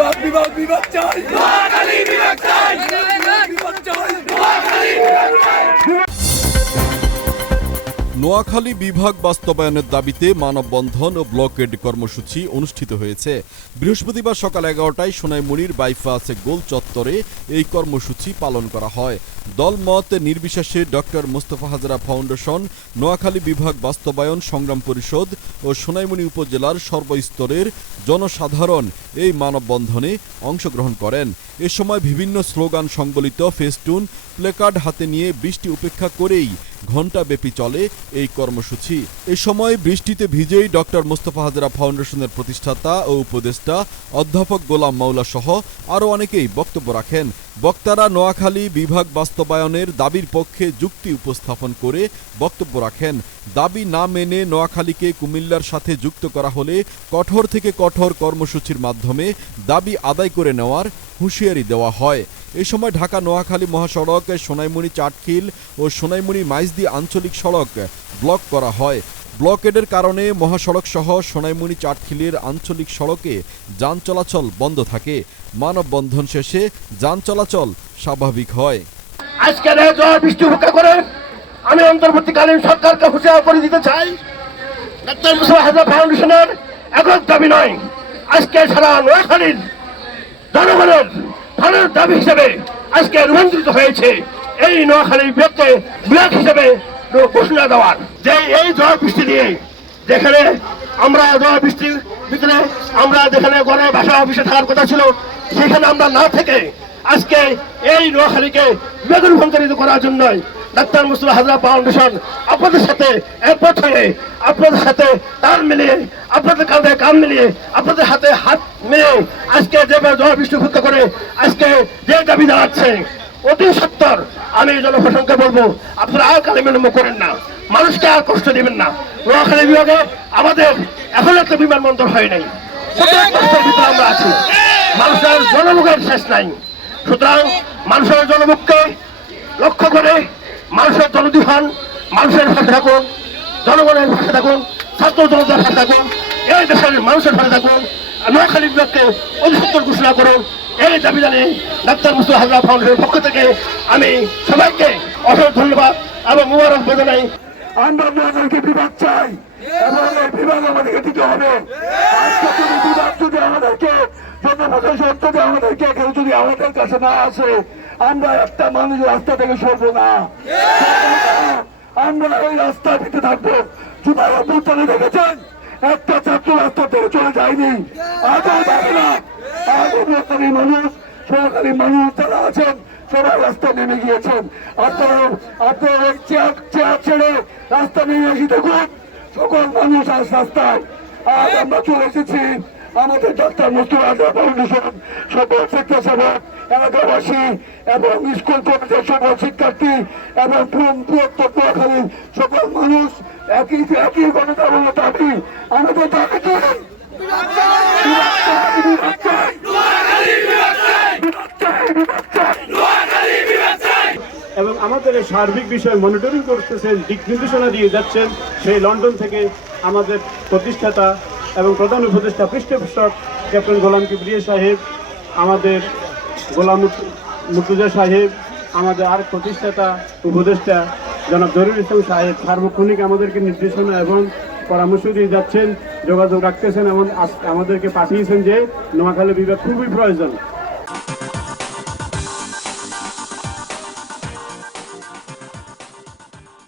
বিভাগ বিভাগ বিভাগ চাই। বিভাগ চাই। নোয়াখালী বিভাগ বাস্তবায়নের দাবিতে মানববন্ধন ও ব্লকেড কর্মসূচি অনুষ্ঠিত হয়েছে। বৃহস্পতিবার সকাল এগারোটায় সোনাইমুড়ির বাইপাস গোল চত্বরে এই কর্মসূচি পালন করা হয়। দল দলমত নির্বিশেষে ডক্টর মোস্তফা হাজরা ফাউন্ডেশন, নোয়াখালী বিভাগ বাস্তবায়ন সংগ্রাম পরিষদ ও সোনাইমুড়ি উপজেলার সর্বস্তরের জনসাধারণ এই মানববন্ধনে অংশগ্রহণ করেন। এ সময় বিভিন্ন স্লোগান সংবলিত ফেস্টুন, প্লেকার্ড হাতে নিয়ে বৃষ্টি উপেক্ষা করেই ঘণ্টাব্যাপী চলে এই কর্মসূচি। এ সময় বৃষ্টিতে ভিজেই ডক্টর মোস্তফা হাজরা ফাউন্ডেশনের প্রতিষ্ঠাতা ও উপদেষ্টা অধ্যাপক গোলাম মাওলা সহ আরও অনেকেই বক্তব্য রাখেন। বক্তারা নোয়াখালী বিভাগ বাস্তবায়নের দাবির পক্ষে যুক্তি উপস্থাপন করে বক্তব্য রাখেন। দাবি না মেনে নোয়াখালীকে কুমিল্লার সাথে যুক্ত করা হলে কঠোর থেকে কঠোর কর্মসূচির মাধ্যমে দাবি আদায় করে নেওয়ার হুঁশিয়ারি দেওয়া হয়। এ সময় ঢাকা নোয়াখালী মহাসড়ক, সোনাইমুড়ি চাটখিল ও সোনাইমুড়ি মাইজদি আঞ্চলিক সড়ক ব্লক করা হয়। ব্লকেডের কারণে মহাসড়ক সহ সোনাইমুড়ি চাটখিলের আঞ্চলিক সড়কে যান চলাচল বন্ধ থাকে। মানববন্ধন শেষে যান চলাচল স্বাভাবিক হয়। আজকের বৃষ্টি করে আমি অন্তর্বর্তীকালীন সরকারকে হুঁশিয়ার করে দিতে চাই। হাজার ফাউন্ডেশনের একক দাবি নয়, আজকে সারা নোয়াখালীর জনগণের ধানের দাবি হিসেবে আজকে রূপান্তরিত হয়েছে। এই নোয়াখালীর বিরুদ্ধে ব্লক হিসেবে ঘোষণা দেওয়ার। যে এই ঝড় বৃষ্টি দিয়ে যেখানে আমরা ঝড় বৃষ্টির ভিতরে আমরা যেখানে গণ ভাষা অফিসে থাকার কথা ছিল, সেখানে আমরা না থেকে আজকে এই নোয়াখালীকে বিভাজন রূপান্তরিত করার জন্যই ডাক্তার মুসলিম হাজরা ফাউন্ডেশন আপনাদের সাথে একমত হয়ে, আপনাদের সাথে তাল মিলিয়ে, আপনাদের কাঁধে কান মিলিয়ে, আপনাদের হাতে হাত মিলিয়ে আজকে যেভাবে বৃষ্টি উপেক্ষা করে আজকে যে দাবি জানাচ্ছে, অতি সত্তর, আমি জনপ্রসঙ্গে বলব, আপনারা আর কালে বিলম্ব করেন না। মানুষকে আর কষ্ট দিবেন না। নোয়াখালী বিভাগে আমাদের এখন একটা বিমানবন্দর হয় নাই। আমরা আছি। মানুষের জনমুখের শেষ নাই। সুতরাং মানুষের জনমুখকে লক্ষ্য করে মানুষের জনদী হন, মানুষের ভাষা থাকুন, জনগণের ভাষা থাকুন, ছাত্র জনতার ভাষা থাকুন, এই দেশের মানুষের ভাষা থাকুন, নোয়াখালী বিভাগকে অধিসত্তর ঘোষণা করুন। এই দাবি জানিয়ে ডাক্তার মুস্তফা হাজরা ফাউন্ডেশনের পক্ষ থেকে আমি সবাইকে অসংখ্য ধন্যবাদ এবং মুবারক জানাই আমরা আপনাদেরকে বিভাগ চাই, এবং এই বিভাগ আমাদেরকে দিতে হবে। যদি বিভাগ যদি আমাদেরকে, জনপ্রশাসন যদি আমাদেরকে, কেউ যদি আমাদের কাছে না আসে আমরা একটা মানুষ রাস্তা থেকে সরবো না। আমরা ওই রাস্তা দিতে থাকব। জুমার অভ্যুত্থানে দেখেছেন? একটা ছাত্র রাস্তা থেকে চলে যায়নি। আজও যাবে না। মানুষ, সরকারি মানুষ যারা আছেন, সবাই রাস্তা নেমে গিয়েছেন। আপনারা আপনারা চেয়ার চেয়ার ছেড়ে রাস্তা নেমে এসে দেখুন, সকল মানুষ আজ রাস্তায়। আজ আমরা চলে এসেছি। আমাদের ডাক্তার মুস্তুফা ফাউন্ডেশন, সকল স্বেচ্ছাসেবক, এলাকাবাসী এবং স্কুল কমিটির সকল শিক্ষার্থী এবং পুরোত্তর সকল মানুষ, একই একই গণতাবল দাবি, আমাদের দাবি কি। এবং আমাদের এই সার্বিক বিষয় মনিটরিং করতেছেন, দিক নির্দেশনা দিয়ে যাচ্ছেন, সেই লন্ডন থেকে আমাদের প্রতিষ্ঠাতা এবং প্রধান উপদেষ্টা পৃষ্ঠপোষক ক্যাপ্টেন গোলাম কিবরিয়া সাহেব, আমাদের গোলাম মুর্ত- মুর্তুজা সাহেব, আমাদের আর প্রতিষ্ঠাতা উপদেষ্টা জনাব জরুর ইসলাম সাহেব, সার্বক্ষণিক আমাদেরকে নির্দেশনা এবং পরামর্শ দিয়ে যাচ্ছেন, যোগাযোগ রাখতেছেন এবং আমাদেরকে পাঠিয়েছেন যে নোয়াখালী বিভাগ খুবই প্রয়োজন।